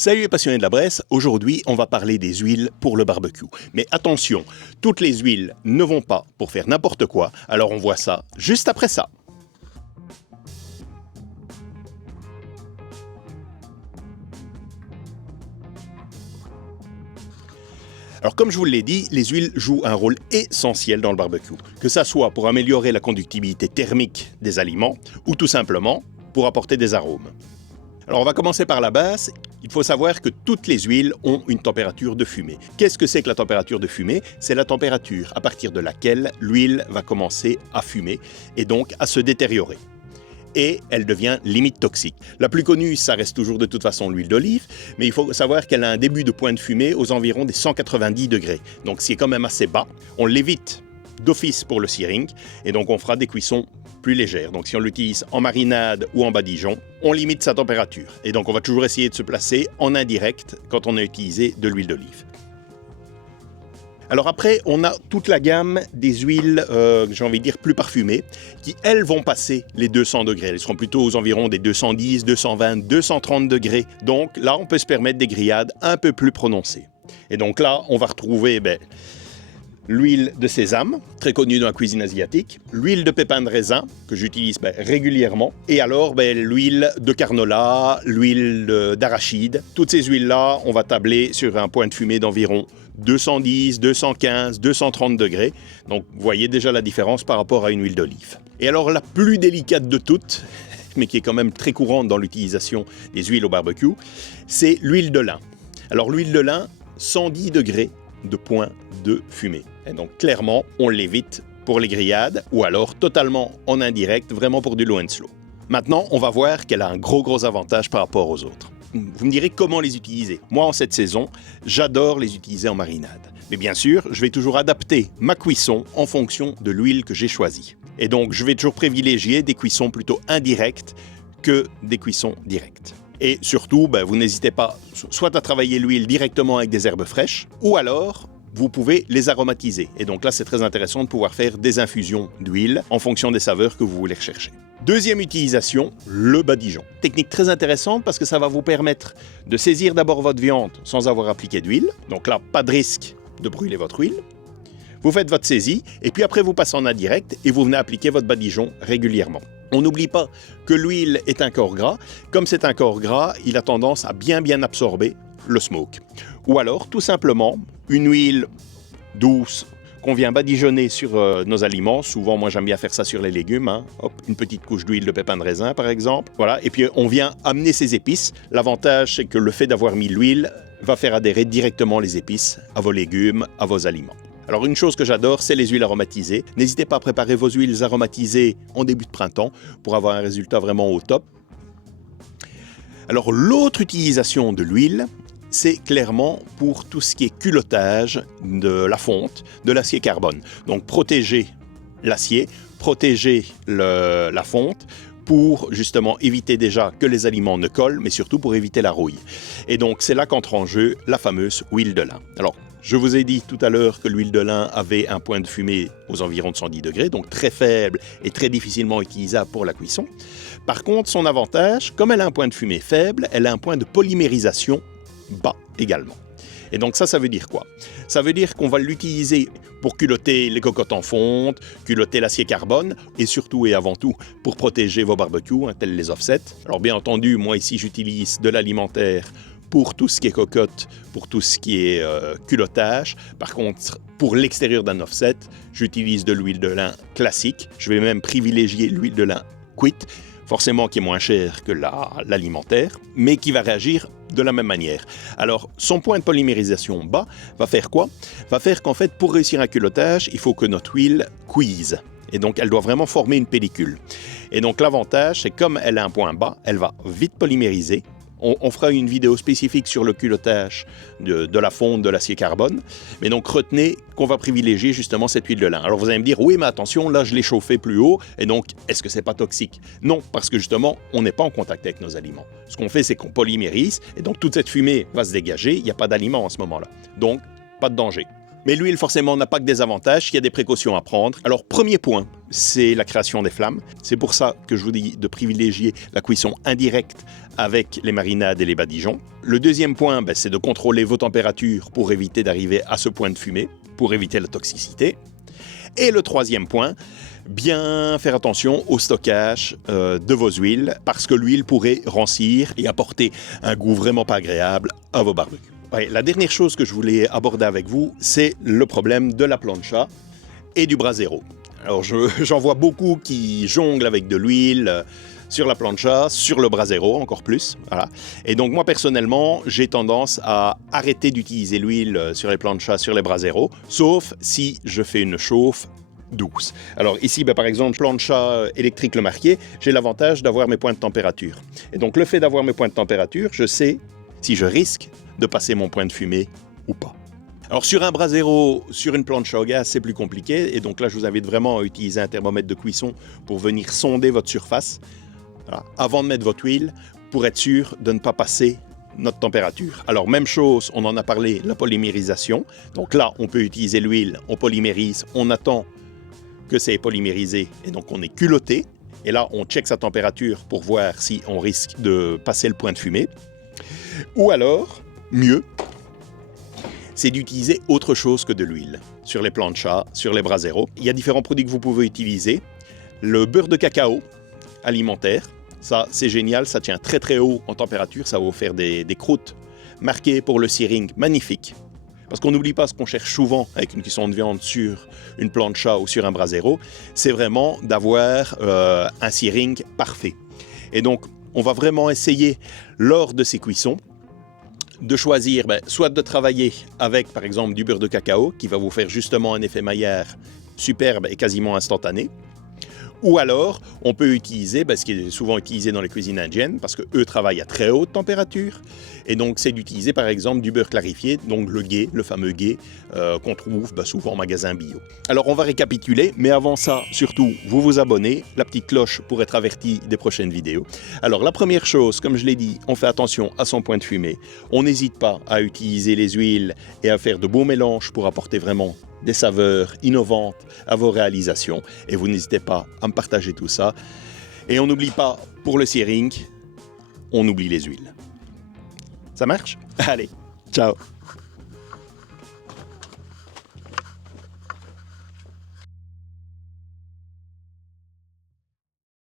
Salut les passionnés de la Bresse, aujourd'hui on va parler des huiles pour le barbecue. Mais attention, toutes les huiles ne vont pas pour faire n'importe quoi, alors on voit ça juste après ça. Alors comme je vous l'ai dit, les huiles jouent un rôle essentiel dans le barbecue, que ça soit pour améliorer la conductibilité thermique des aliments ou tout simplement pour apporter des arômes. Alors on va commencer par la base. Il faut savoir que toutes les huiles ont une température de fumée. Qu'est-ce que c'est que la température de fumée? C'est la température à partir de laquelle l'huile va commencer à fumer et donc à se détériorer. Et elle devient limite toxique. La plus connue, ça reste toujours de toute façon l'huile d'olive, mais il faut savoir qu'elle a un début de point de fumée aux environs des 190 degrés. Donc c'est quand même assez bas. On l'évite d'office pour le searing et donc on fera des cuissons plus légères. Donc si on l'utilise en marinade ou en badigeon, on limite sa température. Et donc on va toujours essayer de se placer en indirect quand on a utilisé de l'huile d'olive. Alors après, on a toute la gamme des huiles, j'ai envie de dire, plus parfumées, qui, elles, vont passer les 200 degrés. Elles seront plutôt aux environs des 210, 220, 230 degrés. Donc là, on peut se permettre des grillades un peu plus prononcées. Et donc là, on va retrouver l'huile de sésame, très connue dans la cuisine asiatique, l'huile de pépins de raisin, que j'utilise régulièrement, et alors l'huile de canola, l'huile d'arachide. Toutes ces huiles-là, on va tabler sur un point de fumée d'environ 210, 215, 230 degrés. Donc vous voyez déjà la différence par rapport à une huile d'olive. Et alors la plus délicate de toutes, mais qui est quand même très courante dans l'utilisation des huiles au barbecue, c'est l'huile de lin. Alors l'huile de lin, 110 degrés de point de fumée. Et donc clairement, on l'évite pour les grillades ou alors totalement en indirect, vraiment pour du low and slow. Maintenant, on va voir qu'elle a un gros avantage par rapport aux autres. Vous me direz comment les utiliser. Moi, en cette saison, j'adore les utiliser en marinade. Mais bien sûr, je vais toujours adapter ma cuisson en fonction de l'huile que j'ai choisie. Et donc, je vais toujours privilégier des cuissons plutôt indirectes que des cuissons directes. Et surtout, vous n'hésitez pas soit à travailler l'huile directement avec des herbes fraîches, ou alors vous pouvez les aromatiser. Et donc là, c'est très intéressant de pouvoir faire des infusions d'huile en fonction des saveurs que vous voulez rechercher. Deuxième utilisation, le badigeon. Technique très intéressante parce que ça va vous permettre de saisir d'abord votre viande sans avoir appliqué d'huile. Donc là, pas de risque de brûler votre huile. Vous faites votre saisie et puis après vous passez en indirect et vous venez appliquer votre badigeon régulièrement. On n'oublie pas que l'huile est un corps gras. Comme c'est un corps gras, il a tendance à bien absorber le smoke. Ou alors, tout simplement, une huile douce qu'on vient badigeonner sur nos aliments. Souvent, moi, j'aime bien faire ça sur les légumes. Hop, une petite couche d'huile de pépins de raisin, par exemple. Voilà. Et puis, on vient amener ces épices. L'avantage, c'est que le fait d'avoir mis l'huile va faire adhérer directement les épices à vos légumes, à vos aliments. Alors une chose que j'adore, c'est les huiles aromatisées. N'hésitez pas à préparer vos huiles aromatisées en début de printemps pour avoir un résultat vraiment au top. Alors l'autre utilisation de l'huile, c'est clairement pour tout ce qui est culottage de la fonte, de l'acier carbone. Donc protéger l'acier, protéger la fonte, pour justement éviter déjà que les aliments ne collent, mais surtout pour éviter la rouille. Et donc c'est là qu'entre en jeu la fameuse huile de lin. Alors, je vous ai dit tout à l'heure que l'huile de lin avait un point de fumée aux environs de 110 degrés, donc très faible et très difficilement utilisable pour la cuisson. Par contre, son avantage, comme elle a un point de fumée faible, elle a un point de polymérisation bas également. Et donc ça veut dire quoi? Ça veut dire qu'on va l'utiliser pour culotter les cocottes en fonte, culotter l'acier carbone et surtout et avant tout pour protéger vos barbecues, tels les offsets. Alors bien entendu, moi ici j'utilise de l'alimentaire pour tout ce qui est cocotte, pour tout ce qui est culottage. Par contre, pour l'extérieur d'un offset, j'utilise de l'huile de lin classique. Je vais même privilégier l'huile de lin cuite, forcément qui est moins chère que l'alimentaire, mais qui va réagir de la même manière. Alors, son point de polymérisation bas va faire quoi? Va faire qu'en fait, pour réussir un culottage, il faut que notre huile cuise. Et donc, elle doit vraiment former une pellicule. Et donc, l'avantage, c'est comme elle a un point bas, elle va vite polymériser. On fera une vidéo spécifique sur le culottage de la fonte de l'acier carbone. Mais donc, retenez qu'on va privilégier justement cette huile de lin. Alors, vous allez me dire, oui, mais attention, là, je l'ai chauffé plus haut. Et donc, est-ce que c'est pas toxique? Non, parce que justement, on n'est pas en contact avec nos aliments. Ce qu'on fait, c'est qu'on polymérise. Et donc, toute cette fumée va se dégager. Il n'y a pas d'aliments en ce moment-là. Donc, pas de danger. Mais l'huile, forcément, n'a pas que des avantages, il y a des précautions à prendre. Alors, premier point, c'est la création des flammes. C'est pour ça que je vous dis de privilégier la cuisson indirecte avec les marinades et les badigeons. Le deuxième point, c'est de contrôler vos températures pour éviter d'arriver à ce point de fumée, pour éviter la toxicité. Et le troisième point, bien faire attention au stockage de vos huiles, parce que l'huile pourrait rancir et apporter un goût vraiment pas agréable à vos barbecues. Ouais, la dernière chose que je voulais aborder avec vous, c'est le problème de la plancha et du brasero. Alors j'en vois beaucoup qui jonglent avec de l'huile sur la plancha, sur le brasero encore plus. Voilà. Et donc moi personnellement, j'ai tendance à arrêter d'utiliser l'huile sur les planchas, sur les braseros, sauf si je fais une chauffe douce. Alors ici, par exemple, plancha électrique Le Marquier, j'ai l'avantage d'avoir mes points de température. Et donc le fait d'avoir mes points de température, je sais si je risque de passer mon point de fumée ou pas. Alors sur un brasero, sur une plancha au gaz, c'est plus compliqué. Et donc là, je vous invite vraiment à utiliser un thermomètre de cuisson pour venir sonder votre surface avant de mettre votre huile, pour être sûr de ne pas passer notre température. Alors même chose, on en a parlé, la polymérisation. Donc là, on peut utiliser l'huile, on polymérise, on attend que c'est polymérisé et donc on est culotté. Et là, on check sa température pour voir si on risque de passer le point de fumée. Ou alors, mieux, c'est d'utiliser autre chose que de l'huile sur les planchas, sur les braseros. Il y a différents produits que vous pouvez utiliser. Le beurre de cacao alimentaire, ça c'est génial, ça tient très très haut en température, ça va vous faire des croûtes marquées pour le searing magnifiques. Parce qu'on n'oublie pas ce qu'on cherche souvent avec une cuisson de viande sur une plancha ou sur un brasero, c'est vraiment d'avoir un searing parfait. Et donc, on va vraiment essayer, lors de ces cuissons, de choisir soit de travailler avec, par exemple, du beurre de cacao, qui va vous faire justement un effet Maillard superbe et quasiment instantané. Ou alors, on peut utiliser, ce qui est souvent utilisé dans les cuisines indiennes, parce qu'eux travaillent à très haute température, et donc c'est d'utiliser par exemple du beurre clarifié, donc le ghee, le fameux ghee, qu'on trouve souvent en magasin bio. Alors on va récapituler, mais avant ça, surtout, vous vous abonnez, la petite cloche pour être averti des prochaines vidéos. Alors la première chose, comme je l'ai dit, on fait attention à son point de fumée. On n'hésite pas à utiliser les huiles et à faire de beaux mélanges pour apporter vraiment des saveurs innovantes à vos réalisations. Et vous n'hésitez pas à me partager tout ça. Et on n'oublie pas, pour le searing, on oublie les huiles. Ça marche? Allez, ciao!